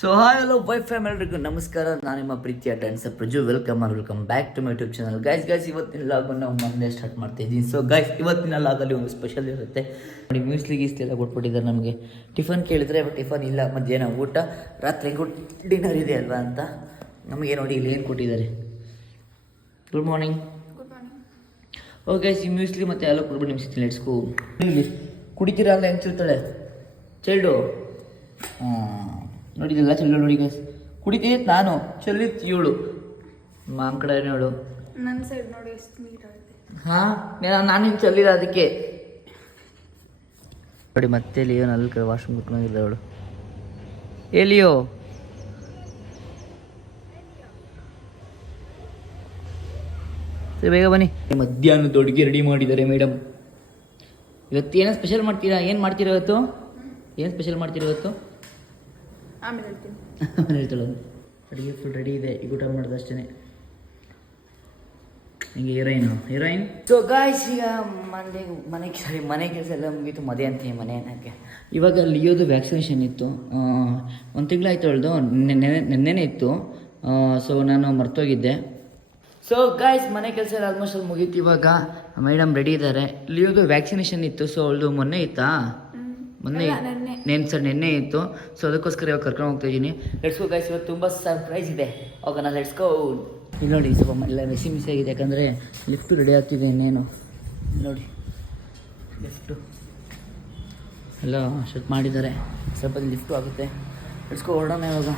So hi hello fam ಎಲ್ರಿಗೂ ನಮಸ್ಕಾರ. ನಾನು ನಿಮ್ಮ ಪ್ರೀತಿಯ dancer Praju. Welcome back to my YouTube channel. Guys ಇವತ್ತಿನ ಲಾಗನ್ನು ನಾವು ಮೊನ್ನೆ ಸ್ಟಾರ್ಟ್ ಮಾಡ್ತಾ ಇದ್ದೀನಿ. ಸೊ ಗೈಸ್ ಇವತ್ತಿನ ಲಾಗಲ್ಲಿ ಒಂದು ಸ್ಪೆಷಲ್ ಇರುತ್ತೆ ನೋಡಿ. ಮ್ಯೂಸ್ಲಿ ಎಲ್ಲ ಕೊಟ್ಬಿಟ್ಟಿದ್ದಾರೆ ನಮಗೆ. ಟಿಫನ್ ಕೇಳಿದ್ರೆ ಟಿಫನ್ ಇಲ್ಲ, ಮಧ್ಯಾಹ್ನ ಊಟ, ರಾತ್ರಿ ಡಿನ್ನರ್ ಇದೆ ಅಲ್ವಾ ಅಂತ ನಮಗೆ ನೋಡಿ ಇಲ್ಲಿ ಏನು ಕೊಟ್ಟಿದ್ದಾರೆ. Good morning. ಓ ಗೈಸ್ ಈ ಮ್ಯೂಸ್ಲಿ ಮತ್ತು ಎಲ್ಲ ಕೊಟ್ಬಿಟ್ಟು ನಿಮಿಷ ಲೆಟ್ಸ್ಕೋ. ಇಲ್ಲಿ ಕುಡಿತೀರಾ ಅಲ್ಲ ಹೆಂಗೆ ತಿಳ್ತಾಳೆ ಚೈಲ್ಡು. ನೋಡಿದಿಲ್ಲ ಚೆಲ್ಲು ನೋಡಿ ಗೈಸ್, ಕುಡಿತಿದ್ದ ನಾನು, ಚೆಲ್ಲಿತ್ತು ಇವಳು, ಮಾಮ್ ಕಡೆ ಹೇಳು ನನ್ನ ಸೈಡ್ ನೋಡಿ ಎಷ್ಟು ನೀಟ್ ಆಗುತ್ತೆ. ಹಾಂ ನಾನು ಚೆಲ್ಲಿಲ್ಲ ಅದಕ್ಕೆ ನೋಡಿ. ಮತ್ತೆ ಲಿಯೋ ನಲ್ಲಿ ಕಡೆ ವಾಶ್ರೂಮ್ ಬಿಟ್ಕೊಂಡಿಲ್ಲ ಅವಳು. ಏ ಲಿಯೋ ಬೇಗ ಬನ್ನಿ. ಮಧ್ಯಾಹ್ನದ ಅಡುಗೆ ರೆಡಿ ಮಾಡಿದ್ದಾರೆ ಮೇಡಮ್. ಇವತ್ತು ಏನೋ ಸ್ಪೆಷಲ್ ಮಾಡ್ತೀರಾ? ಏನು ಮಾಡ್ತೀರಾ ಇವತ್ತು? ಏನು ಸ್ಪೆಷಲ್ ಮಾಡ್ತೀರಾ ಇವತ್ತು? ಆಮೇಲೆ ಹೇಳ್ತೀನಿ. ಆಮೇಲೆ ಹೇಳ್ತಾಳೆ. ಅಡುಗೆ ಫುಲ್ ರೆಡಿ ಇದೆ, ಈಗ ಊಟ ಮಾಡೋದು ಅಷ್ಟೇ. ಹಿಂಗೆ ಹೀರೋಯಿನ್. ಸೊ ಗಾಯ್ಸ್ ಈಗ ಮನೆ ಕೆಲಸ ಎಲ್ಲ ಮುಗೀತು. ಮನೆ ಅನ್ನೋಕ್ಕೆ ಇವಾಗ ಲಿಯೋದು ವ್ಯಾಕ್ಸಿನೇಷನ್ ಇತ್ತು. ಒಂದು ತಿಂಗಳಾಯ್ತು ಅವಳ್ದು, ನೆನ್ನೆನೇ ಇತ್ತು. ಸೊ ನಾನು ಮರ್ತೋಗಿದ್ದೆ. ಸೊ ಗಾಯ್ಸ್ ಮನೆ ಕೆಲಸ ಎಲ್ಲ ಆಲ್ಮೋಸ್ಟ್ ಅಲ್ಲಿ ಮುಗೀತು. ಇವಾಗ ಮೇಡಮ್ ರೆಡಿ ಇದ್ದಾರೆ. ಲಿಯೋದು ವ್ಯಾಕ್ಸಿನೇಷನ್ ಇತ್ತು. ಸೊ ಅವಳದು ಮೊನ್ನೆ ಇತ್ತಾ? ನೆನ್ನೆ ಇತ್ತು. ಸೊ ಅದಕ್ಕೋಸ್ಕರ ಇವಾಗ ಕರ್ಕೊಂಡು ಹೋಗ್ತಾ ಇದ್ದೀನಿ. Let's go guys. ಇವತ್ತು ತುಂಬ ಸರ್ಪ್ರೈಸ್ ಇದೆ. ಹೋಗೋಣ, ಲೆಟ್ಸ್ ಗೋ. ಇಲ್ಲಿ ನೋಡಿ ಸ್ವಲ್ಪ ಎಲ್ಲ ಮಿಸಿ ಆಗಿದೆ, ಯಾಕಂದರೆ ಲಿಫ್ಟು ರೆಡಿ ಆಗ್ತಿದೆ. ಇನ್ನೇನು ನೋಡಿ ಲಿಫ್ಟು ಎಲ್ಲ ಶೂಟ್ ಮಾಡಿದ್ದಾರೆ. ಸ್ವಲ್ಪ ಲಿಫ್ಟು ಆಗುತ್ತೆ. ಲೆಟ್ಸ್ ಗೋ ಹೊರಡೋಣ ಇವಾಗ.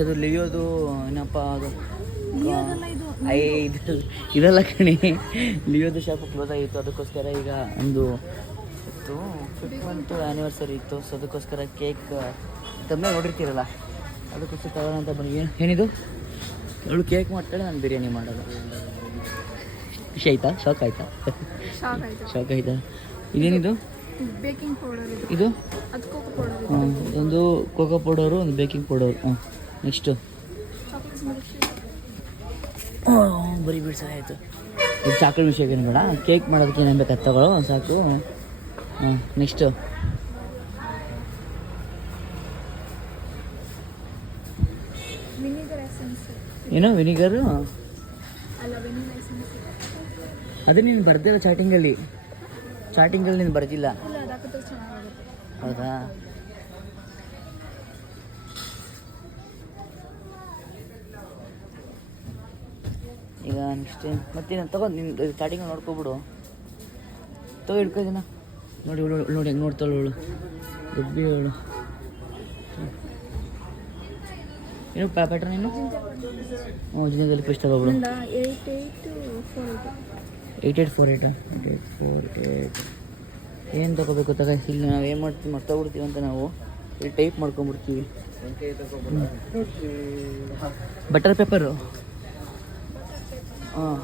ಇದು ಲಿಯೋದು ಏನಪ್ಪ ಅದು ಇದೆಲ್ಲ ಕಣಿ. ಲಿಯೋದು ಶಾಪ್ ಕ್ಲೋಸ್ ಆಗಿತ್ತು, ಅದಕ್ಕೋಸ್ಕರ ಈಗ ಒಂದು 5th ಆ್ಯನಿವರ್ಸರಿ ಇತ್ತು. ಸೊ ಅದಕ್ಕೋಸ್ಕರ ಕೇಕ್ ತಮ್ಮೇ ನೋಡಿರ್ತೀರಲ್ಲ, ಅದಕ್ಕೋಸ್ಕರ ತಗೋಣ ಅಂತ ಬನ್ನಿ. ಏನಿದು? ಅವಳು ಕೇಕ್ ಮಾಡ್ತಾಳೆ, ನಾನು ಬಿರಿಯಾನಿ ಮಾಡೋದು. ಖುಷಿ ಆಯ್ತಾ? ಶಾಕ್ ಆಯ್ತಾ? ಇದೇನಿದು? ಬೇಕಿಂಗ್ ಪೌಡರ್ ಇದು. ಅದು ಕೋಕೋ ಪೌಡರ್. ಒಂದು ಕೋಕೋ ಪೌಡರು, ಒಂದು ಬೇಕಿಂಗ್ ಪೌಡರ್. ನೆಕ್ಸ್ಟು ಬರೀ ಬಿಡ್ಸೋದು ಆಯಿತು. ಇದು ಚಾಕ್ಲೇಟ್ ವಿಷಯ ಏನು ಬೇಡ, ಕೇಕ್ ಮಾಡೋದಕ್ಕೆ ಏನೇನು ಬೇಕು ತಗೊಳ್ಳೋ ಸಾಕು. Next vinegar essence. ಏನೋ ವಿನಿಗರು? ಅಲ್ಲ, ವೆನಿಲಾ ಎಸೆನ್ಸ್. ಅದು ನೀನು ಬರ್ದಿಲ್ಲ ಚಾಟಿಂಗಲ್ಲಿ ನೀನು ಬರ್ದಿಲ್ಲ. ಇಲ್ಲ, ಅದು ಹಾಕಿದ್ರೆ ಚೆನ್ನಾಗುತ್ತೆ. ಹೌದಾ? ಈಗ ನೆಕ್ಸ್ಟ್ ಮತ್ತೇನು ತಗೋ. ನಿನ್ನ ಸ್ಟಾರ್ಟಿಂಗ್ ನೋಡ್ಕೊಬಿಡು. ತಗೋ ಹಿಡ್ಕೋದಿನ ನೋಡಿ. ನೋಡಿ ಹೆಂಗೆ ನೋಡ್ತಾಳು ಅವಳು, ದುಬ್ಬಿ ಅವಳು. ಏನು ಪ್ಯಾಟರ್ನ್ ಏನು? ಜಿಂಜದಲ್ಲಿ ಪೇಸ್ಟ್ ತಗೋಬಿಡು. 8848 ಏನು ತಗೋಬೇಕು ತಗೋ. ಇಲ್ಲಿ ನಾವು ಏನು ಮಾಡ್ತೀವಿ ಮರ್ತೋಗ್ಬಿಡ್ತೀವಿ ಅಂತ ನಾವು ಇಲ್ಲಿ ಟೈಪ್ ಮಾಡ್ಕೊಂಬಿಡ್ತೀವಿ. Butter paper. ಹಾಂ,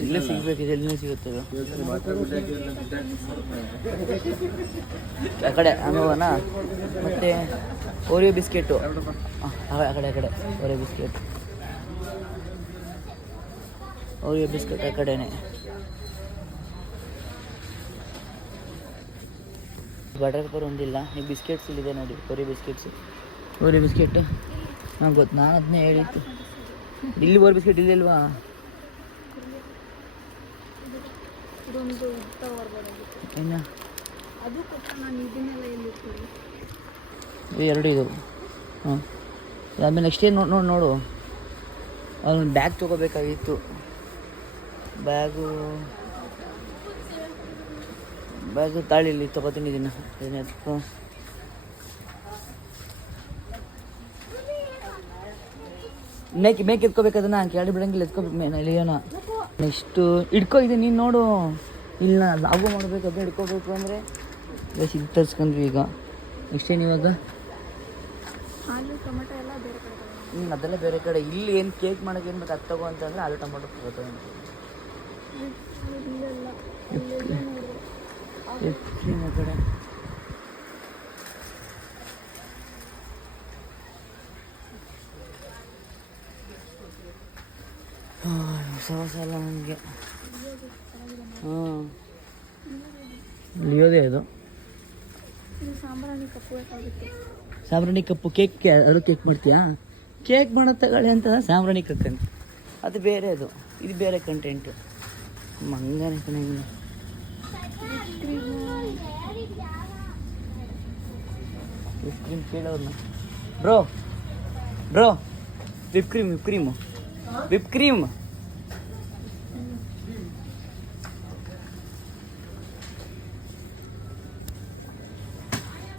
ಇಲ್ಲೇ ಸಿಗಬೇಕಿದೆ. ಎಲ್ಲಿ ಸಿಗುತ್ತೆ ಆ ಕಡೆ ಅನುಭವನ. ಮತ್ತು ಓರಿಯೋ ಬಿಸ್ಕೆಟು. ಆ ಕಡೆ ಓರಿಯೋ ಬಿಸ್ಕೆಟ್ ಆ ಕಡೆನೇ. ಬಟರ್ ಪೇಪರ್ ಒಂದಿಲ್ಲ. ಈ ಬಿಸ್ಕೆಟ್ಸ್ ಇಲ್ಲಿದೆ ನೋಡಿ, ಓರಿಯೋ ಬಿಸ್ಕೆಟ್. ಹಾಂ ಗೊತ್ತು, ನಾನು ಅದನ್ನೇ ಹೇಳಿತ್ತು. ಇಲ್ಲಿ ಓರಿಯೋ ಬಿಸ್ಕೆಟ್ ಇಲ್ಲಲ್ವಾ? ಇನ್ನು ಎರಡು ಇದು. ಹಾಂ, ಆಮೇಲೆ ನೆಕ್ಸ್ಟ್ ಏನು ನೋಡು. ಅದೊಂದು ಬ್ಯಾಗ್ ತೊಗೋಬೇಕಾಗಿತ್ತು. ಬ್ಯಾಗು ತಾಳಿಲಿ ತೊಗೋತೀನಿ. ಇದನ್ನು ಮೇಕ್ ಎತ್ಕೋಬೇಕು. ಅದನ್ನು ಕೇಳಿ ಬಿಡಂಗಿಲ್ಲ, ಎತ್ಕೋಬೇಕು ಲಿಯೋನ. ನೆಕ್ಸ್ಟು ಇಟ್ಕೋ. ಇದೆ ನೀನು ನೋಡು. ಇಲ್ಲ ಲಾಗು ಮಾಡಬೇಕು, ಅದನ್ನ ಹಿಡ್ಕೋಬೇಕು ಅಂದರೆ ಬೇಸ್ ಇದು ತರಿಸ್ಕೊಂಡ್ವಿ. ಈಗ ನೆಕ್ಸ್ಟ್ ಏನು ಇವಾಗ? ಟೊಮೆಟೊ ಎಲ್ಲ ಬೇರೆ ಕಡೆ. ಅದೆಲ್ಲ ಬೇರೆ ಕಡೆ. ಇಲ್ಲಿ ಏನು ಕೇಕ್ ಮಾಡೋಕೆ ಏನು ಬೇಕು ಅದು ತಗೋ ಅಂತಂದರೆ ಆಲೂ ಟೊಮೆಟೊ ತಗೋತ ಕಡೆ. ಹೊಸ ಎಲ್ಲ ನನಗೆ. ಲಿಯೋದೇ ಅದು. ಸಾಂಬ್ರಾಣಿ ಕಪ್ಪು ಬೇಕಾಗುತ್ತೆ. ಸಾಂಬ್ರಾಣಿ ಕಪ್ಪು ಕೇಕ್ ಅದು ಕೇಕ್ ಮಾಡ್ತೀಯಾ? ಕೇಕ್ ಮಾಡೋದು ತಗೊಳ್ಳಿ ಅಂತ ಸಾಂಬ್ರಾಣಿ ಕಪ್ ಅಂತ ಅದು ಬೇರೆ, ಇದು ಬೇರೆ ಕಂಟೆಂಟು. ಮಂಗನ ಕಣೆ ವಿಪ್ ಕ್ರೀಮ್ ಕೇಳೋರ್ನ. Bro whip cream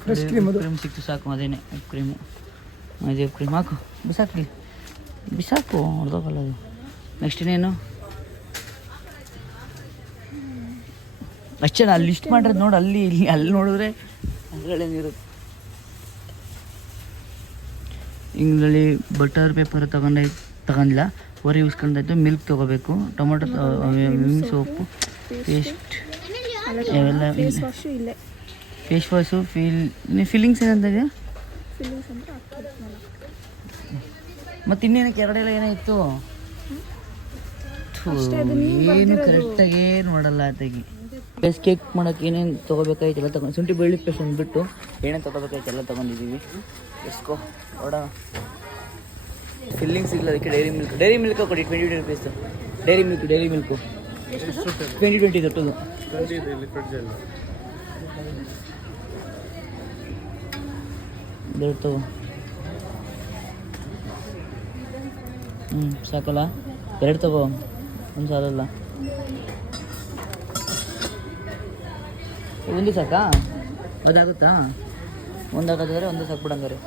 fresh cream ಸಿಕ್ತು ಸಾಕು. ಅದೇನೆ ವಿಪ್ ಕ್ರೀಮು. ಅದೇ ವಿಪ್ ಕ್ರೀಮ್ ಹಾಕು, ಬಿಸಾಕು ಹೊಡೆದೋಗಲ್ಲ ಅದು. ನೆಕ್ಸ್ಟ್ ಇನ್ನೇನು ಅಷ್ಟೇ. ಅಲ್ಲಿ ಲಿಸ್ಟ್ ಮಾಡಿರೋದು ನೋಡು, ಅಲ್ಲಿ ನೋಡಿದ್ರೆ ಅದರಲ್ಲೇನಿರುತ್ತೆ. ಇಂಗ್ಲಲ್ಲಿ ಬಟರ್ ಪೇಪರ್ ತಗೊಂಡಿಲ್ಲ, ಹೊರ ಯೂಸ್ಕೊಂಡಾಯ್ತು. ಮಿಲ್ಕ್ ತೊಗೋಬೇಕು, ಟೊಮೊಟೊ, ವಿಮ್ ಸೋಪು, ಪೇಸ್ಟ್ ಅವೆಲ್ಲ. ಫೇಸ್ ವಾಶು, ಫೀಲಿಂಗ್ಸ್ ಏನಂತಿದೆ ಮತ್ತು ಇನ್ನೇನಕ್ಕೆ ಎರಡೆಲ್ಲ ಏನಾಯಿತು? ಏನು ಕರೆಕ್ಟಾಗಿ ಏನು ಮಾಡಲ್ಲ ಆತಾಗಿ. ಬೇಸ್ ಕೇಕ್ ಮಾಡೋಕ್ಕೆ ಏನೇನು ತೊಗೋಬೇಕಾಯ್ತು ಎಲ್ಲ ತೊಗೊಂಡು, ಶುಂಠಿ ಬೆಳ್ಳುಳ್ಳಿ ಪೇಸ್ಟ್ ಅಂದ್ಬಿಟ್ಟು ಏನೇನು ತೊಗೋಬೇಕಾಯ್ತು ಎಲ್ಲ ತೊಗೊಂಡಿದ್ದೀವಿ. ಎಸ್ಕೋ ನೋಡೋಣ. ಫಿಲ್ಲಿಂಗ್ಸ್ ಇಲ್ಲ ಅದಕ್ಕೆ ಡೈರಿ ಮಿಲ್ಕ್ ಕೊಡಿ 20 ರೂಪೀಸ್. ಡೈರಿ ಮಿಲ್ಕು 20 ದೊಡ್ಡದು. ತಗೋ. ಸಾಕಲ್ಲ? 2 ತಗೋ, ಒಂದು ಸಾಲಲ್ಲ. ಒಂದು ಸಾಕಾ? ಅದಾಗುತ್ತಾ? ಒಂದಾಗೋದಾದ್ರೆ ಒಂದು ಸಾಕ್ಬಿಡಂಗಾರೆ.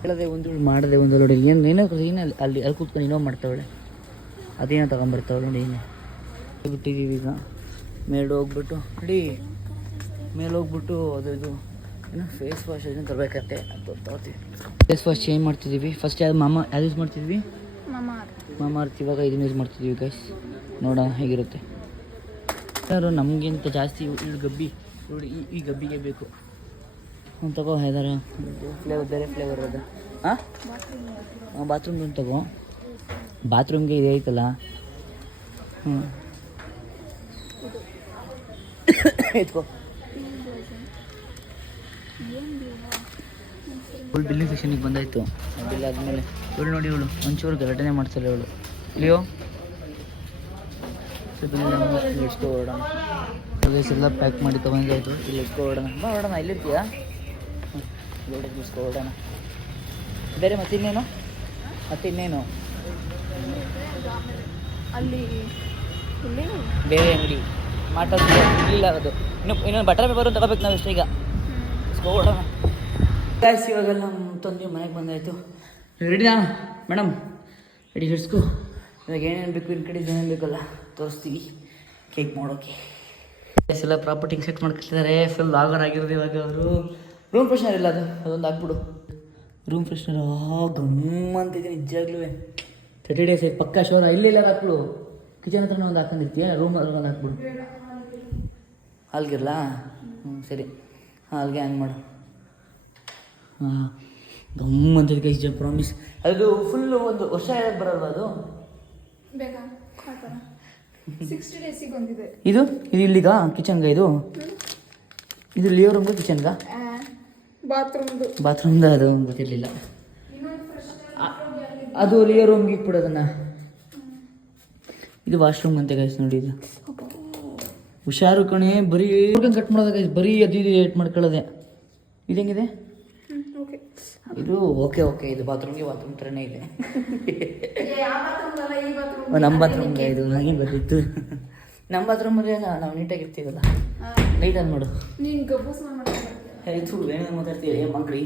ಹೇಳದೆ ಒಂದು ಮಾಡದೆ ಒಂದು ನೋಡಿ ಏನೋ ಅಲ್ಲಿ ಕೂತ್ಕೊಂಡು ಇನ್ನೋ ಮಾಡ್ತಾವಳೆ. ಅದೇನೋ ತಗೊಂಬರ್ತಾವಳೆ ನೋಡಿ. ಏನೇ ಬಿಟ್ಟಿದ್ದೀವಿ ಈಗ. ಮೇಲೆ ಹೋಗ್ಬಿಟ್ಟು ಅದು ಏನೋ ಫೇಸ್ ವಾಶ್ ಅದನ್ನು ತರಬೇಕಂತೆ, ಅದು ತಗೋತೀವಿ. ಫೇಸ್ ವಾಶ್ ಚೇಂಜ್ ಮಾಡ್ತಿದ್ದೀವಿ. ಫಸ್ಟ್ ಯಾವ್ದು ಯೂಸ್ ಮಾಡ್ತಿದ್ವಿ? ಮಾಮಾ ಅರ್ತ್. ಇವಾಗ ಇದನ್ನು ಯೂಸ್ ಮಾಡ್ತಿದ್ದೀವಿ ಗೈಸ್. ನೋಡೋಣ ಹೇಗಿರುತ್ತೆ. ಯಾರು ನಮಗಿಂತ ಜಾಸ್ತಿ ಗಬ್ಬಿ ನೋಡಿ, ಈ ಗಬ್ಬಿಗೆ ಬೇಕು. ಒಂದು ತಗೋ ಹೆದರ ಬೇರೆ ಫ್ಲೇವರ್ ಅದು. ಬಾತ್ರೂಮ್ ತಗೋ. ಬಾತ್ರೂಮ್ಗೆ ಇದು ಐತಲ್ಲ. ಎತ್ಕೋ. ಫುಲ್ ಬಿಲ್ಲಿಂಗ್ ಸೆಕ್ಷನಿಗೆ ಬಂದಾಯಿತು. ಬಿಲ್ ಆದಮೇಲೆ ನೋಡಿ ಒಂಚೂರು ಗಲಾಟೆನೇ ಮಾಡ್ತಾರೆ ಲಿಯೋ. ಇಟ್ಕೊ ಹೊರಡೋಣ. ಎಲ್ಲ ಪ್ಯಾಕ್ ಮಾಡಿ ತೊಗೊಂಡಾಯ್ತು. ಇಲ್ಲಿ ಇಟ್ಕೊ ಹೊರಡೋಣ. ಇಲ್ಲಿರ್ತೀಯಾ? ಇಸ್ಕೊ ಹೊರಡೋಣ. ಬೇರೆ ಮತ್ತಿನ್ನೇನು ಅಲ್ಲಿ ಬೇರೆ ಅಂಗಡಿ ಇಲ್ಲ ಅದು. ಇನ್ನೊಂದು ಬಟರ್ ಪೇಪರ್ ತಗೋಬೇಕು ನಾವು ಇಷ್ಟ. ಈಗ ಇಸ್ಕೊ ಹೊರಡೋಣ. ಇವಾಗೆಲ್ಲ ತಂದು ಮನೆಗೆ ಬಂದಾಯಿತು. ರೆಡಿನಾ ಮೇಡಮ್? ರೆಡಿ ಹಿಡ್ಸ್ಕೊ. ಇವಾಗ ಏನೇನು ಬೇಕು, ಇನ್ನು ಕಡೆ ಏನೇನು ಬೇಕಲ್ಲ ತೋರಿಸ್ತೀವಿ ಕೇಕ್ ಮಾಡೋಕ್ಕೆ. ಎಲ್ಲ ಪ್ರಾಪರ್ಟಿಗೆ ಸೆಟ್ ಮಾಡ್ಕೊತಿದ್ದಾರೆ. ಫುಲ್ ಲಾಗರ್ ಆಗಿರೋದು ಇವಾಗ ಅವರು. ರೂಮ್ ಫ್ರೆಶ್ನರ್ ಇಲ್ಲ, ಅದೊಂದು ಹಾಕ್ಬಿಡು. ರೂಮ್ ಫ್ರೆಶ್ನರ್ ಗಮ್ಮ ಅಂತಿದ್ದೀನಿ ನಿಜಾಗ್ಲೂ. 30 days ಆಯ್ತು ಪಕ್ಕ ಶೋರ. ಇಲ್ಲ ಹಾಕ್ಬಿಡು. ಕಿಚನ್ ಹತ್ರನೇ ಒಂದು ಹಾಕೊಂಡಿರ್ತೀಯ, ರೂಮ್ ಹತ್ರ ಒಂದು ಹಾಕ್ಬಿಡು. ಹಾಲ್ಗಿರಲ್ಲ? ಸರಿ, ಹಾಲ್ಗೆ ಹ್ಯಾಂಗ್ ಮಾಡು. ಗಮ್ಮ ಅಂತಿದ್ದು ಗೈಸ್, ಪ್ರಾಮಿಸ್. ಅದು ಫುಲ್ಲು 1 ವರ್ಷ ಬರಲ್ವ ಅದು? ಬೇಕಾ 60 days ಬಂದಿದೆ. ಇದು ಇಲ್ಲಿಗ ಕಿಚನ್ಗ? ಇದು ಲಿಯೋ ರೂಮ್ಗೆ ಕಿಚನ್ಗ? ಬಾತ್ರೂಮ್ದ ಅದು ಗೊತ್ತಿರಲಿಲ್ಲ. ಅದು ಲಿಯೋ ರೂಮ್ಗೆ ಇಟ್ಬಿಡೋದನ್ನ. ಇದು ವಾಶ್ರೂಮ್ ಅಂತ ಗೈಸ್ ನೋಡಿ. ಇದು ಹುಷಾರು ಕಣೆ, ಬರೀ ಕಟ್ ಮಾಡೋದ ಗೈಸ್, ಬರೀ ಅದು ಏಟ್ ಮಾಡ್ಕೊಳ್ಳೋದೆ. ಇದು ಹೆಂಗಿದೆ? ಇದು ಓಕೆ. ಇದು ಬಾತ್ರೂಮ್ ಥರನೇ ಇದೆ. ನಮ್ಮ ಬಾತ್ರೂಮ್ಗೆ ಇದು ನನಗೇನು ಗೊತ್ತಿತ್ತು. ನಮ್ಮ ಬಾತ್ರೂಮಲ್ಲಿ ನಾವು ನೀಟಾಗಿರ್ತೀವಲ್ಲ. ನೀಟಾಗಿ ಮಾಡು. ಏನೇನು ಮಾತಾಡ್ತೀವಿ ಮಗ್ರಿ?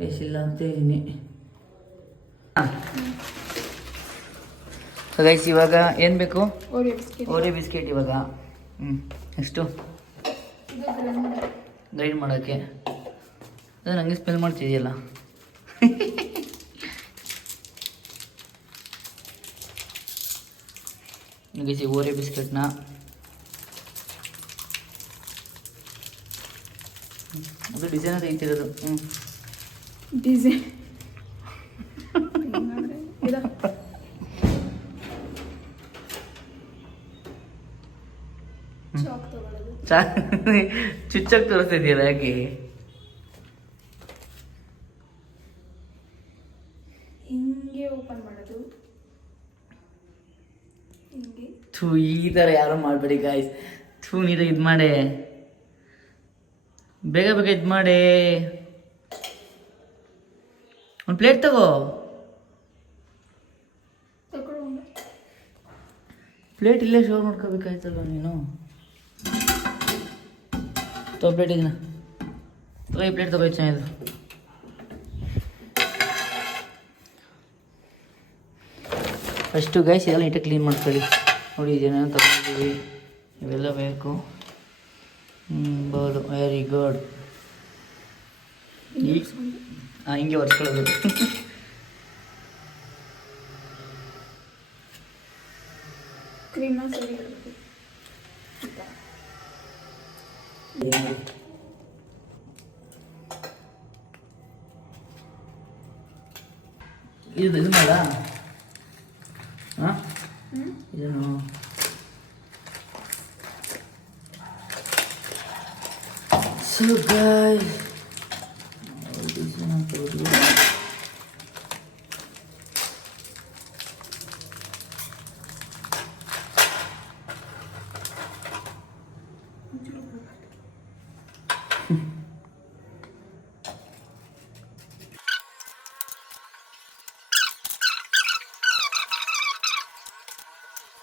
ಬೇಸಿಲ್ಲ ಅಂತ ಇದ್ದೀನಿ. ಸೊ ಗೈಸ್, ಇವಾಗ ಏನು ಬೇಕು? ಓರಿಯೋ ಬಿಸ್ಕೆಟ್ ಇವಾಗ. ನೆಕ್ಸ್ಟು ಗ್ರೈಂಡ್ ಮಾಡೋಕ್ಕೆ. ಅದು ನನಗೆ ಸ್ಮೆಲ್ ಮಾಡ್ತಿದೆಯಲ್ಲ. ಗೈಸ್, ಓರಿಯೋ ಬಿಸ್ಕೆಟ್ನ ಅದು ಡಿಸೈನ್ ಅದು ಐತಿರೋದು. ಡಿಸೈನ್ ಚಾಕ್ ತಗೊಳ್ಳೋದು. ಚುಚ್ಚಾಗಿ ತೋರಿಸ್ತಾ ಇದೆಯಲ್ಲ ಯಾಕೆ? ಹಿಂಗೆ ಓಪನ್ ಮಾಡೋದು, ಹಿಂಗೆ. ಥೂ, ಈ ಥರ ಯಾರು ಮಾಡಬೇಡಿ ಗಾಯ್ಸ್. ಥೂ, ನೀಟಾಗಿ ಇದು ಮಾಡಿ, ಬೇಗ ಬೇಗ ಇದು ಮಾಡಿ. ಒಂದು ಪ್ಲೇಟ್ ತಗೋ. ತಗೊಳ್ಳೋಣ. ಪ್ಲೇಟ್ ಇಲ್ಲೇ ಶೋ ಮಾಡ್ಕೋಬೇಕಾಯ್ತಲ್ವ ನೀನು. ತಗೋ ಪ್ಲೇಟ್ ಇದನ್ನ ತಗೋ, ಈ ಪ್ಲೇಟ್ ತಗೋ, ಚೆನ್ನಾಗಿದೆ. ಫಸ್ಟು ಗೈಸ್ ಇದೆಲ್ಲ ನೀಟಾಗಿ ಕ್ಲೀನ್ ಮಾಡ್ಕೊಳ್ಳಿ. ನೋಡಿ ಇದೇನೇನೋ ತಗೊಂಡಿದ್ದೀವಿ, ಇವೆಲ್ಲ ಬೇಕು. Bowl, very good. ಹಿಂಗೆ ಒರೆಸ್ಕೊಳ್ಳೋದು. ಕ್ರೀಮ್ನ ಸರಿ ಇಡಬೇಕು. ಇದು ಮಾಡ. ಹಾಂ, ಇದನ್ನು ಸೊ ಗಾಯ್ಸ್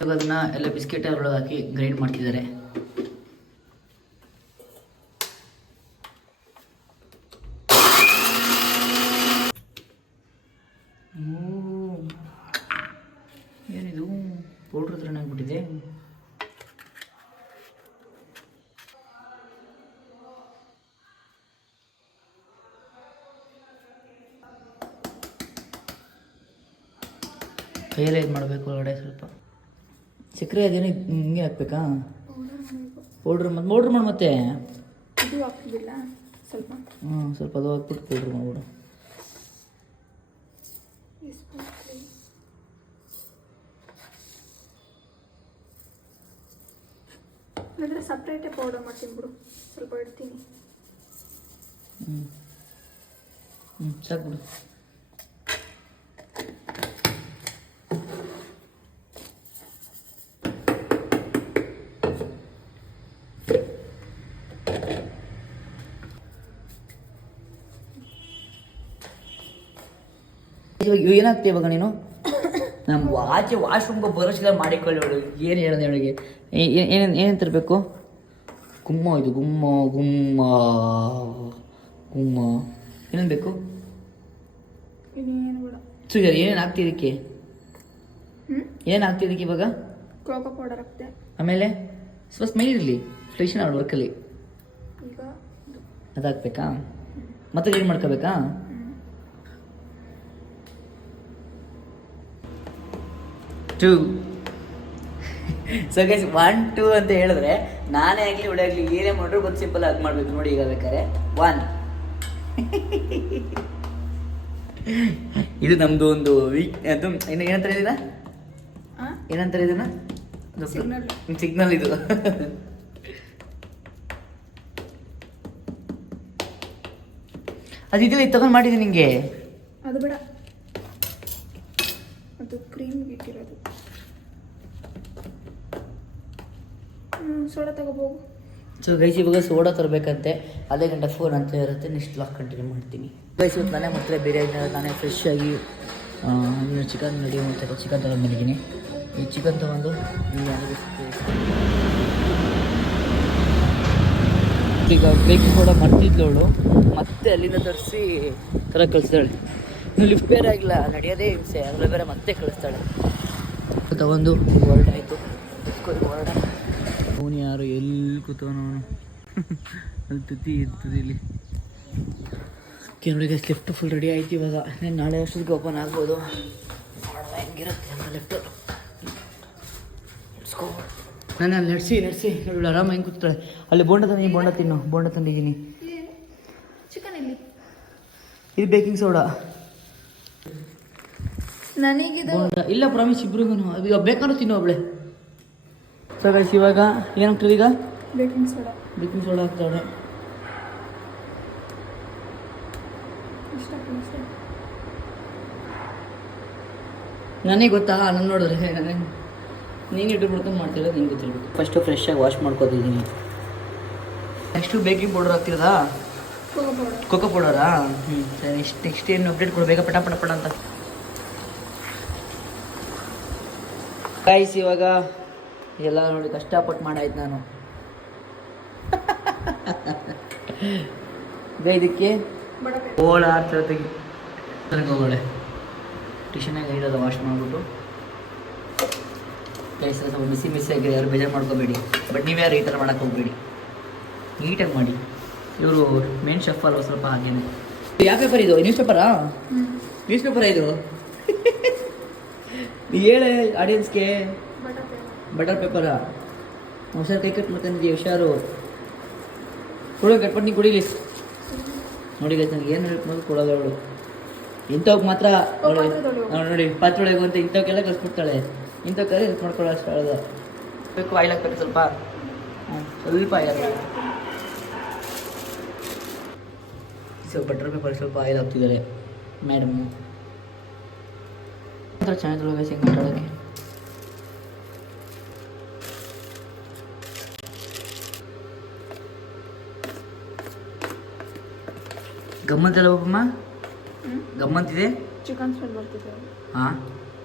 ಅದನ್ನ ಎಲ್ಲ ಬಿಸ್ಕೆಟ್ ಒಳಗೆ ಹಾಕಿ ಗ್ರೈಂಡ್ ಮಾಡ್ತಿದ್ದಾರೆ. ಏನಿದು ಪೌಡ್ರ್ ಹತ್ರ ಆಗ್ಬಿಟ್ಟಿದೆ. ಕೈಯಲ್ಲೇ ಇದು ಮಾಡಬೇಕು ಒಳಗಡೆ ಸ್ವಲ್ಪ. ಸಕ್ಕರೆ ಅದೇನು ಹಿಂಗೆ ಹಾಕ್ಬೇಕಾ? ಪೌಡ್ರ್ ಮತ್ತು ಪೌಡ್ರ್ ಮಾಡಿ ಮತ್ತೆ ಇದು ಹಾಕ್ತಿಲ್ಲ ಸ್ವಲ್ಪ. ಸ್ವಲ್ಪ ಅದು ಹಾಕ್ಬಿಟ್ಟು ಪೌಡ್ರ್ ಮಾಡ್ಬಿಡು. ಇಲ್ಲಾಂದರೆ ಸಪ್ರೇಟೇ ಪೌಡರ್ ಮಾಡ್ತೀನಿ ಬಿಡು, ಸ್ವಲ್ಪ ಇಡ್ತೀನಿ. ಸಾಕು ಬಿಡು. ಇವಾಗ ಏನಾಗ್ತೀವಿ ಇವಾಗ ನೀನು? ನಮ್ಮ ಆಚೆ ವಾಶ್ರೂಮ್ಗೆ ಬರೋಷ್ಟಿಲ್ಲ ಮಾಡಿಕೊಳ್ಳಿ ಅವಳು. ಏನು ಹೇಳೋದು ಅವಳಿಗೆ? ಏನೇನು ತರಬೇಕು? ಗುಮ್ಮ, ಇದು ಗುಮ್ಮ ಗುಮ್ಮ ಗುಮ್ಮ ಏನೇನು ಬೇಕು? ಇದೇನು ಬೇಡ. ಸುಜಾರಿ ಏನೇನು ಹಾಕ್ತಿದ್ದಕ್ಕೆ? ಏನು ಹಾಕ್ತಿದ್ದಕ್ಕೆ ಇವಾಗ? ಕೋಕೋ ಪೌಡರ್ ಹಾಕ್ತೆ. ಆಮೇಲೆ ಸ್ವಲ್ಪ ಸ್ಮೈಲ್ ಇರಲಿ, ಫ್ರೆಶನ್ ಆಡು ವರ್ಕಲ್ಲಿ. ಈಗ ಅದು ಹಾಕ್ಬೇಕಾ? ಮತ್ತೆ ಏನು ಮಾಡ್ಕೋಬೇಕಾ? ಟೂ. ಸೊ ಗೈಸ್ 1 2 ಅಂತ ಹೇಳಿದ್ರೆ ನಾನೇ ಆಗಲಿ ಇವಳೇ ಆಗಲಿ ಏನೇ ಮಾಡ್ರು ಗೊತ್ತು ಸಿಂಪಲ್ ಆಗಿ ಮಾಡಬೇಕು. ನೋಡಿ ಈಗ ಬೇಕಾರೆ 1. ಇದು ನಮ್ಮದು ಒಂದು ವೀಕ್. ಅದು ಇನ್ನು ಏನಂತಾರೆ ಇದನ್ನ? ಏನಂತಾರೆ ಇದನ್ನ? ಸಿಗ್ನಲ್ ಇದು. ಅದು ಇದಿಲ್ಲ, ಇದು ತಗೊಂಡು ಮಾಡಿದ್ದೀನಿ ನಿಂಗೆ. ಅದು ಬೇಡ, ಅದು ಕ್ರೀಮ್ ಇಟ್ಟಿರೋದು. ಸೋಡಾ ತಗೋಬೋದು. ಸೊ ಗೈಸ್ ಇವಾಗ ಸೋಡಾ ತರಬೇಕಂತೆ. ಅದೇ ಗಂಟೆ ಫೋನ್ ಅಂತ ಇರುತ್ತೆ. ನೆಕ್ಸ್ಟ್ ಲಾಕ್ ಕಂಟಿನ್ಯೂ ಮಾಡ್ತೀನಿ. ಗೈಸ್ ಇವತ್ತು ನಾನೇ ಮತ್ತೆ ಬೇರೆ ನಾನೇ ಫ್ರೆಶ್ ಆಗಿ ಚಿಕನ್ ರೆಡಿ ಮಾಡ್ತಾರೆ. ಚಿಕನ್ ತೊಗೊಂಡ್ಬಂದಿದ್ದೀನಿ. ಈ ಚಿಕನ್ ತೊಗೊಂಡು ಈಗ ಬೇಕಿಂಗ್ ಸೋಡಾ ಮರ್ತಿದ್ಲು ಅವಳು, ಮತ್ತೆ ಅಲ್ಲಿಂದ ತರಿಸಿ ಥರ ಕಳಿಸ್ತಾಳೆ. ಇನ್ನು ಲಿಫ್ಟ್ ಬೇರೆ ಆಗಿಲ್ಲ, ನಡೆಯೋದೇ ಹಿಂಸೆ, ಅದ್ರ ಬೇರೆ ಮತ್ತೆ ಕಳಿಸ್ತಾಳೆ. ತಗೊಂಡು ಹೊರಟಾಯಿತು. ಹೊರಡ ಅವನು ಯಾರು ಎಲ್ಲಿ ಕೂತವನು ಅವನು ಅಲ್ಲಿ ತುತ್ತಿ ಇರ್ತದೆ ಇಲ್ಲಿ. ಕೆಲವರಿಗೆ ಲಿಫ್ಟ್ ಫುಲ್ ರೆಡಿ ಆಯ್ತು. ಇವಾಗ ನಾಳೆ ಅಷ್ಟೊತ್ತಿಗೆ ಓಪನ್ ಆಗ್ಬೋದು. ಹೆಂಗಿರುತ್ತೆ ನಮ್ಮ ಲಿಫ್ಟು. ನಾನು ಅಲ್ಲಿ ನಡೆಸಿ ಇವಳು ಆರಾಮ ಹೆಂಗೆ ಕೂತಾಳೆ. ಅಲ್ಲಿ ಬೋಂಡ ತಂದಿದ್ದೀನಿ, ಬೋಂಡ ತಿನ್ನು. ಬೋಂಡ ತಂದಿದ್ದೀನಿ. ಚಿಕನ್ ಇಲ್ಲಿ. ಇದು ಬೇಕಿಂಗ್ ಸೋಡಾ. ನನಗಿದು ಬೋಂಡ ಇಲ್ಲ ಪ್ರಾಮಿಸ್ ಇಬ್ರಿಗೂ. ಈಗ ಬೇಕಾದ್ರೂ ತಿನ್ನು ಒಬ್ಳೆ. ಸೊ ಸೊ ಗೈಸ್ ಇವಾಗ ಏನಾಗ್ತದೆ ಈಗ ಬೇಕಿಂಗ್ ಸೋಡಾ ಬೇಕಿಂಗ್ ಸೋಡಾ ಹಾಕ್ತಾಳೆ. ಇಷ್ಟ ನನಗೆ ಗೊತ್ತಾ ನನ್ನ ನೋಡಿದ್ರೆ ನೀನು ಇಟ್ಟು ಬಿಡ್ಕೊಂಡು ಮಾಡ್ತಿರೋದು ನಿಂಗೆ ಗೊತ್ತಿರ್ಬೇಕು. ಫಸ್ಟು ಫ್ರೆಶ್ಶಾಗಿ ವಾಶ್ ಮಾಡ್ಕೊತಿದ್ದೀನಿ. ನೆಕ್ಸ್ಟು ಬೇಕಿಂಗ್ ಪೌಡರ್ ಹಾಕ್ತಿರೋದಾ ಕೊಕೋ ಪೌಡರಾ? ಸರಿ ನೆಕ್ಸ್ಟ್ ಏನು ಅಪ್ಡೇಟ್ ಕೊಡಬೇಕಾ ಪಟ ಪಟ ಪಟ ಅಂತ ಗೈಸ್. ಇವಾಗ ಎಲ್ಲ ನೋಡಿ ಕಷ್ಟಪಟ್ಟು ಮಾಡಾಯ್ತು ನಾನು. ಇದಕ್ಕೆ ಓಳ ತೆಗಿ ಹೋಗೋಳೆ ಟಿಶನಾಗಿ ಇಡೋದು ವಾಶ್ ಮಾಡಿಬಿಟ್ಟು ಗೈಸ್ ಸ್ವಲ್ಪ ಮಿಸಿ ಆಗಿದೆ, ಯಾರು ಬೇಜಾರು ಮಾಡ್ಕೋಬೇಡಿ. ಬಟ್ ನೀವು ಯಾರು ಈ ಥರ ಮಾಡೋಕ್ಕೆ ಹೋಗ್ಬೇಡಿ, ನೀಟಾಗಿ ಮಾಡಿ. ಇವರು ಮೇನ್ ಶೆಫ್ ಅಲ್ವ ಸ್ವಲ್ಪ ಹಾಗೇನೆ. ಯಾವ ಪೇಪರ್ ಇದು? ನ್ಯೂಸ್ ಪೇಪರಾ? ನ್ಯೂಸ್ ಪೇಪರಾ ಇದು? ಹೇಳೆ ಆಡಿಯನ್ಸ್ಗೆ. ಬಟರ್ ಪೇಪರಾ? ಹುಷಾರು ಕೈ ಕಟ್ ಮಾಡ್ಕೊಂಡಿದ್ದೀವಿ, ಹುಷಾರು. ಕೊಡೋ ಕಟ್ಪಟ್ಟು ನೀವು ಕುಡೀಲಿ. ನೋಡಿ ಗೈಸ್ ನನಗೆ ಏನು ಹೇಳ್ಕೊಂಡು ಕೊಡೋದು ಅವಳು. ಇಂಥವ್ಕೆ ಮಾತ್ರ ನೋಡಿ ಪಾತ್ರೆಯೊಳಗೆ ಅಂತ ಇಂಥವಕ್ಕೆಲ್ಲ ಕಳ್ಸ್ಬಿಡ್ತಾಳೆ. ಇಂಥವ್ಕೆ ಹೆಲ್ಪ್ ಮಾಡ್ಕೊಳ್ಳೋ ಅಷ್ಟು ಅಳದ ಬೇಕು. ಆಯಿಲ್ ಹಾಕ್ಬೇಕು ಸ್ವಲ್ಪ, ಸ್ವಲ್ಪ ಆಯಿಲ್ ಹಾಕಬೇಕು. ಸ್ವಲ್ಪ ಬಟರ್ ಪೇಪರ್ ಸ್ವಲ್ಪ ಆಯಿಲ್ ಹಾಕ್ತಿದ್ದಾರೆ ಮೇಡಮ್. ಒಂಥರ ಚೆನ್ನಾಗಿಲ್ಲ ಗೈಸ್ ಹೆಂಗೆ ಮಾತಾಡೋಕ್ಕೆ. ಗಮ್ಮಂತಲ್ಲ ಒಬ್ಬಮ್ಮ, ಗಮ್ಮಂತಿದೆ. ಚಿಕನ್ ಸ್ಮೆಲ್ ಬರ್ತಿದೆ. ಹಾಂ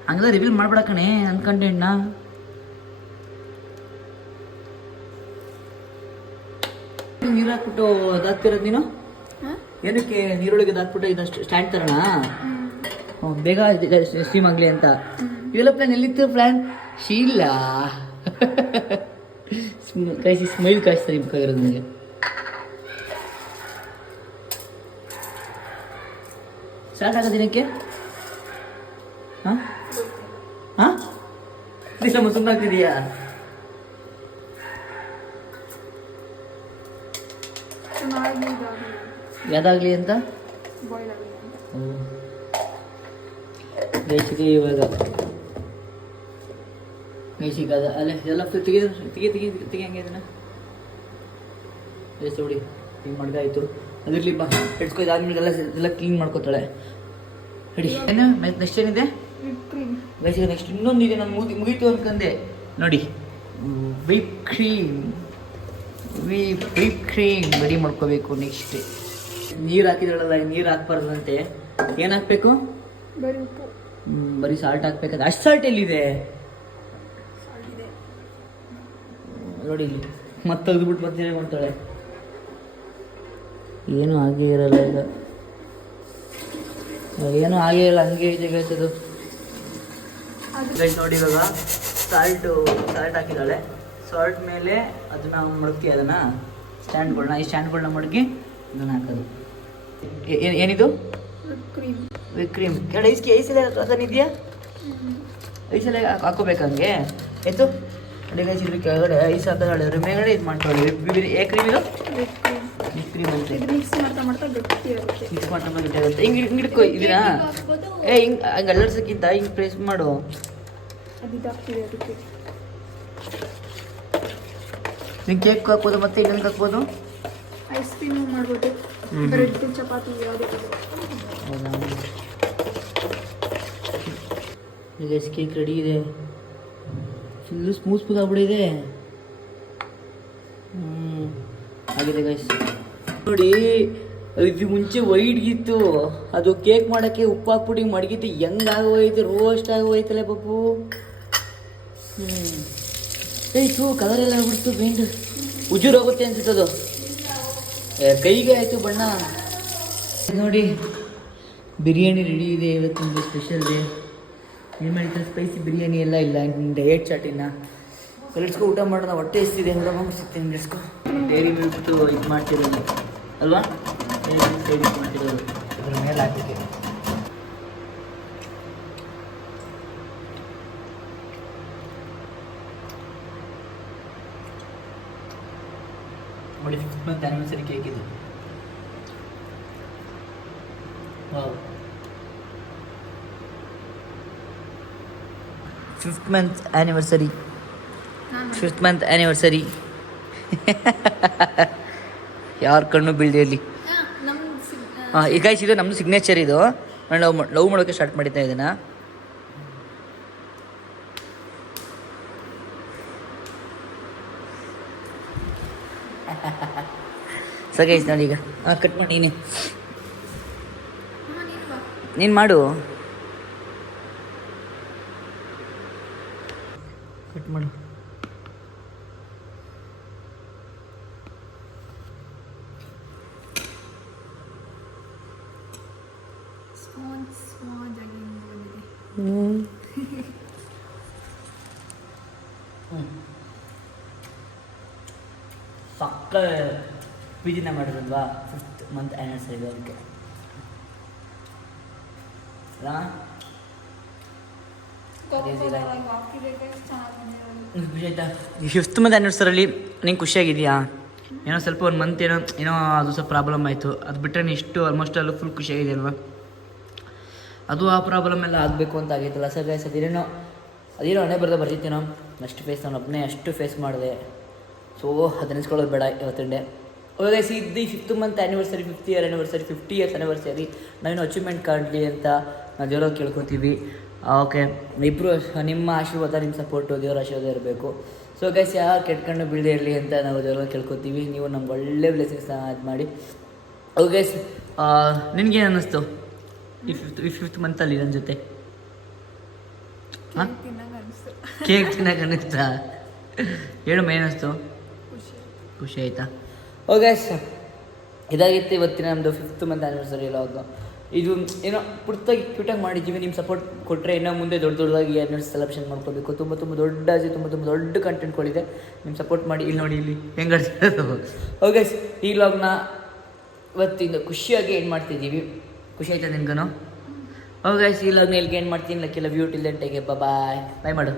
ಹಂಗೆಲ್ಲ ರಿವೀಲ್ ಮಾಡ್ಬೇಡ ಕಣೆ ಅನ್ಕಂಡೇಣ್ಣ. ನೀರು ಹಾಕ್ಬಿಟ್ಟು ಅದಾಗ್ತಿರೋದು ನೀನು ಏನಕ್ಕೆ? ನೀರೊಳಗೆ ಅದಾಕ್ಬಿಟ್ಟು ಇದಷ್ಟು ಸ್ಟ್ಯಾಂಡ್ ತರೋಣ ಬೇಗ ಸ್ಟೀಮ್ ಆಗಲಿ ಅಂತ. ಇವೆಲ್ಲ ಪ್ಲ್ಯಾನ್ ಎಲ್ಲಿತ್ತು? ಪ್ಲ್ಯಾನ್ ಶೀಲ ಕಾಯಿಸಿ ಸ್ಮೈಲ್ ಕಾಯಿಸ್ತಾರೆ ಬೇಕಾಗಿರೋದು ನನಗೆ. ಸ್ಟಾರ್ಟ್ ಆಗೋ ದಿನಕ್ಕೆ ಹಾಂ ಹಾಂ ದಿಸಮ್ಮ ಸುಮ್ಮನೆ ಆಗ್ತಿದೀಯಾ? ಯಾವ್ದಾಗಲಿ ಅಂತ ಬೇಸಿಗೆ ಇವಾಗ ಬೇಸಿಗೆ ಅದ ಅಲ್ಲೇ ಎಲ್ಲ ತೆಗಿ ಹಂಗೆ ಇದನ್ನ ಬೇಸ್ ನೋಡಿ ಹಿಂಗೆ ಮಾಡ್ದಾಯ್ತು. ಅದಿರಲಿ ಬಾ ಎಡ್ಸ್ಕೊ. ಇದಾದ್ಮೇಲೆ ಎಲ್ಲ ಕ್ಲೀನ್ ಮಾಡ್ಕೋತಾಳೆ. ಹೇಳಿ ಏನು ನೆಕ್ಸ್ಟ್ ಏನಿದೆ ಬೇಸಿಗೆ? ನೆಕ್ಸ್ಟ್ ಇನ್ನೊಂದಿದೆ, ನಾನು ಮುಗೀತು ಅನ್ಕಂದೆ ನೋಡಿ. ವಿಪ್ ಕ್ರೀಮ್ ರೆಡಿ ಮಾಡ್ಕೋಬೇಕು. ನೆಕ್ಸ್ಟ್ ನೀರು ಹಾಕಿದ್ರಲ್ಲ, ನೀರು ಹಾಕ್ಬಾರ್ದಂತೆ. ಏನು ಹಾಕ್ಬೇಕು? ಬರೀ ಸಾಲ್ಟ್ ಹಾಕ್ಬೇಕಂತ. ಅಷ್ಟು ಸಾಲ್ಟ್ ಎಲ್ಲಿದೆ ನೋಡಿ ಇಲ್ಲಿ. ಮತ್ತೆ ತೆಗೆದ್ಬಿಟ್ಟು ಬರ್ತೀನಿ ಮಾಡ್ತಾಳೆ. ಏನೂ ಆಗೇ ಇರಲ್ಲ ಈಗ, ಏನೂ ಆಗೇ ಇಲ್ಲ, ಹಂಗೆ ಇದೆ ಅದು ಗೈಸ್. ನೋಡಿ ಇವಾಗ ಸಾಲ್ಟ್ ಹಾಕಿದ್ದಾಳೆ. ಸಾಲ್ಟ್ ಮೇಲೆ ಅದನ್ನ ಮಡಗಿ ಅದನ್ನು ಸ್ಟ್ಯಾಂಡ್ಗಳನ್ನ ಈ ಸ್ಟ್ಯಾಂಡ್ಗಳನ್ನ ಮಡಗಿ ಅದನ್ನು ಹಾಕೋದು. ಏನಿದು? Whip cream. ಎರಡು ಐಸೆಲ್ಲ ಅದನ್ನಿದೆಯಾ? ಐಸೆಲ್ಲ ಹಾಕೋಬೇಕಂಗೆ ಆಯಿತು. ಅಡಿ ಗೈಸ್ ಇದ್ರ ಕೆಳಗಡೆ ಐಸ್ ಹಾಕೋದಾಳೆ, ಅದ್ರ ಮೇಲ್ಗಡೆ ಇದು ಮಾಡ್ಕೊಳ್ಳಿ. ಏ ಕ್ರೀಮ್ ಇದು ವಿಪ್ ಕ್ರೀಮ್ ಅಂತೆ. ಮಿಕ್ಸ್ ಮಾಡ್ತಾ ಗಟ್ಟಿಯಾಗುತ್ತೆ. ಹಿಂಗೆ ಹಿಡ್ಕೊ ಇದನ್ನ. ಹಂಗೆ ಅಲ್ಲರ್ಸಕ್ಕಿಂತ ಹಿಂಗೆ ಪ್ರೆಸ್ ಮಾಡು. ನೀವು ಕೇಕ್ ಹಾಕ್ಬೋದು, ಮತ್ತೆ ಇನ್ನೊಂದು ಹಾಕ್ಬೋದು, ಐಸ್ ಕ್ರೀಮ್ ಮಾಡ್ಬೋದು, ಬ್ರೆಡ್ ಚಪಾತಿ ಯಾವುದು. ಈಗ ಕೇಕ್ ರೆಡಿ ಇದೆ. ಫುಲ್ಲು ಸ್ಮೂತ್ ಆಗ್ಬಿಟ್ಟಿದೆ. ಆಗಿದೆ ಗೈಸ್ ನೋಡಿ. ಇದು ಮುಂಚೆ ವೈಟ್ಗಿತ್ತು, ಅದು ಕೇಕ್ ಮಾಡೋಕ್ಕೆ ಉಪ್ಪು ಹಾಕ್ಬಿಟ್ಟು ಮಡಗಿತ್ತು. ಹೆಂಗಾಗೋಯ್ತು, ರೋಸ್ಟ್ ಆಗೋಯ್ತಲ್ಲ ಪಪ್ಪು. ಏಯ್ತು ಕಲರ್ ಎಲ್ಲ ಆಗ್ಬಿಡ್ತು, ಪೇಂಟ್ ಉಜೂರು ಹೋಗುತ್ತೆ ಅನ್ಸುತ್ತದು. ಕೈಗೆ ಆಯಿತು ಬಣ್ಣ. ನೋಡಿ ಬಿರಿಯಾನಿ ರೆಡಿ ಇದೆ. ಇವತ್ತಿನ ಸ್ಪೆಷಲ್ ಡೇ. ನಿಮ್ಮ ಹೇಳ್ತಾರೆ ಸ್ಪೈಸಿ ಬಿರಿಯಾನಿ ಎಲ್ಲ ಇಲ್ಲ, ಡಯಟ್ ಚಾಟಿನ ಕಲಿಸ್ಕೊ ಊಟ ಮಾಡೋಣ. ಹೊಟ್ಟೆ ಎಷ್ಟಿದೆ ಎಲ್ಲ ಸಿಗ್ತೀನಿ ನಿಲ್ಸ್ಕೊ. ಡೈರಿ ಮಿಲ್ಕ್ದು ಇದು ಮಾಡ್ತಿರೋದು ಅಲ್ವಾ? ಡೈರಿ ಮಿಲ್ಕ್ ಇದು ಮಾಡ್ತಿರೋದು ಅದ್ರ ಮೇಲೆ ಹಾಕಲಿಕ್ಕೆ. ನೋಡಿ 5th month ಆ್ಯನಿವರ್ಸರಿ ಕೇಕ್ ಇದು. Wow, 5th month anniversary. 5th month anniversary. ಯಾರ ಕಣ್ಣು ಬೀಳ್ದಿರಲಿ. ಈಗ ಇದು ನಮ್ಮದು ಸಿಗ್ನೇಚರ್. ಇದು ನಾನು ಲವ್ ಮಾಡೋಕ್ಕೆ ಸ್ಟಾರ್ಟ್ ಮಾಡಿದ್ದೆ ಇದನ್ನು. ಸೊ ಗೈಸ್ ನೋಡಿ ಈಗ ಕಟ್ ಮಾಡಿ ನೀನು ಮಾಡು. ಕಟ್ ಮಾಡು. ಸಕ್ಕ ಪೀಜಿನ ಮಾಡೋದಲ್ವಾ 5th ಮಂತ್ ಆ್ಯನಿವರ್ಸರಿ ಅದಕ್ಕೆ ಖುಷಿ ಆಯ್ತಾ? ಈ 5th ಮಂತ್ ಆ್ಯನಿವರ್ಸರಿಲಿ ನಿಂಗೆ ಖುಷಿಯಾಗಿದೆಯಾ? ಏನೋ ಸ್ವಲ್ಪ ಒಂದು ಮಂತ್ ಏನೋ ಅದು ಸ್ವಲ್ಪ ಪ್ರಾಬ್ಲಮ್ ಆಯಿತು. ಅದು ಬಿಟ್ಟರೆ ಇಷ್ಟು ಆಲ್ಮೋಸ್ಟ್ ಅಲ್ಲೂ ಫುಲ್ ಖುಷಿಯಾಗಿದೆ ಅಲ್ವಾ? ಅದು ಆ ಪ್ರಾಬ್ಲಮ್ ಎಲ್ಲ ಆಗಬೇಕು ಅಂತ ಆಗೈತಲ್ಲ ಸರ್ ಗೈಸ್. ಅದೇನೋ ಹಣೆ ಬರ್ತಿತ್ತೇನೋ. ಅಷ್ಟು ಫೇಸ್ ನಾನು ಒಬ್ಬನೇ ಅಷ್ಟು ಫೇಸ್ ಮಾಡಿದೆ. ಸೊ ಅದು ನೆನೆಸ್ಕೊಳ್ಳೋದು ಬೇಡ ಇವತ್ತಿನ ಡೇ. ಗೈಸ್ ಇದು 5th month anniversary, 5th year anniversary, 50 years anniversary ನಾವೇನು ಅಚೀವ್ಮೆಂಟ್ ಕಾಣಲಿ ಅಂತ ನಾವು ದೇವ್ರಿಗೆ ಕೇಳ್ಕೊತೀವಿ. ಓಕೆ, ಇಬ್ಬರು ನಿಮ್ಮ ಆಶೀರ್ವಾದ, ನಿಮ್ಮ ಸಪೋರ್ಟು, ದೇವರ ಆಶೀರ್ವಾದ ಇರಬೇಕು. ಸೊ ಗೈಸ್ ಯಾರು ಕೆಟ್ಕೊಂಡು ಬೀಳದೇ ಇರಲಿ ಅಂತ ನಾವು ದೇವ್ರಿಗೆ ಕೇಳ್ಕೊತೀವಿ. ನೀವು ನಮ್ಗೆ ಒಳ್ಳೆ ಬ್ಲೆಸ್ಸಿಂಗ್ಸ್ನ ಇದು ಮಾಡಿ. ಓಕೆ ಗೈಸ್, ನಿನಗೇನು ಅನ್ನಿಸ್ತು ಈ 5th ಮಂತಲ್ಲಿ ನನ್ನ ಜೊತೆ? ಹಾಂ, ಕೇಕ್ ತಿನ್ನಕ್ಕೆ ಅನ್ನಿಸ್ತಾ? ಹೇಳು ಏನಿಸ್ತು? ಖುಷಿ ಆಯಿತಾ? ಓಕೆ ಇದಾಗಿತ್ತು ಇವತ್ತಿನ ನಮ್ಮದು 5th ಮಂತ್ ಆ್ಯನಿವರ್ಸರಿ ಲಾಗ್. ಇದು ಏನೋ ಪುಟ್ಟಾಗಿ ಕ್ಯೂಟಾಗಿ ಮಾಡಿದ್ದೀವಿ. ನಿಮ್ಮ ಸಪೋರ್ಟ್ ಕೊಟ್ಟರೆ ಇನ್ನೂ ಮುಂದೆ ದೊಡ್ಡದಾಗಿ ಆ್ಯನಿವರ್ಸರಿ ಸೆಲೆಬ್ರೇಷನ್ ಮಾಡ್ಕೋಬೇಕು. ತುಂಬ ದೊಡ್ಡ ಕಂಟೆಂಟ್ಗಳಿದೆ. ನಿಮ್ಮ ಸಪೋರ್ಟ್ ಮಾಡಿ. ಇಲ್ಲಿ ನೋಡಿ, ಇಲ್ಲಿ ಹೆಂಗೆ ಆಡ್ತಿರೋದು. ಓಕೆ ಈ ಲಾಗ್ನ ಇವತ್ತಿಂದ ಖುಷಿಯಾಗಿ ಏನು ಮಾಡ್ತಿದ್ದೀವಿ. ಖುಷಿ ಆಯ್ತಾ ನಿನ್ಗೂ? ಓಕೆ ಈ ಲಾಗ್ನ ಎಲ್ಲಿಗೆ ಏನು ಮಾಡ್ತೀನಿ. Lucky love you till then take care. Bye ಮಾಡು.